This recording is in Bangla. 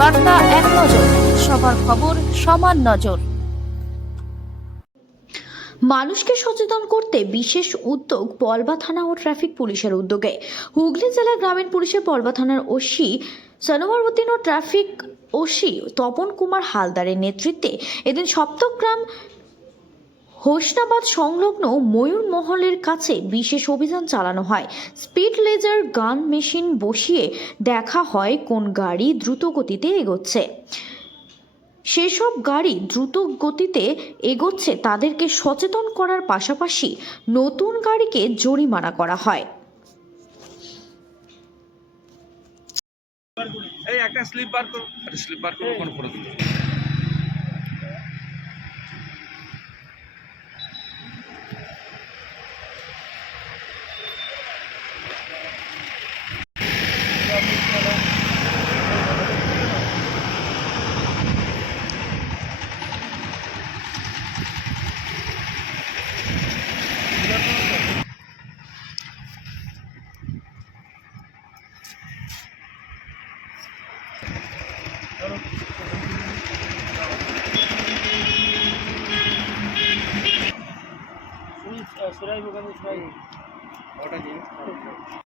বার্তা এক নজর, সবার খবর সমান নজর। মানুষকে সচেতন করতে বিশেষ উদ্যোগ পলবা থানা ও ট্রাফিক পুলিশের উদ্যোগে। হুগলি জেলা গ্রামীণ পুলিশের পলবা থানার ওসি সনোয়ারউদ্দিন ও ট্রাফিক ওসি তপন কুমার হালদারের নেতৃত্বে এদিন সপ্তগ্রাম হোসনাবাদ সংলগ্ন ময়ূর মহলের কাছে বিশেষ অভিযান চালানো হয়। স্পিড লেজার গান মেশিন বসিয়ে দেখা হয় কোন গাড়ি দ্রুত গতিতে এগোচ্ছে। সেসব গাড়ি দ্রুত গতিতে এগোচ্ছে তাদেরকে সচেতন করার পাশাপাশি নতুন গাড়িকে জরিমানা করা হয়। এই একটা স্লিপ বার করো, একটা স্লিপ বার করো, কোন করে দিও। সুরাই ওটা দিয়ে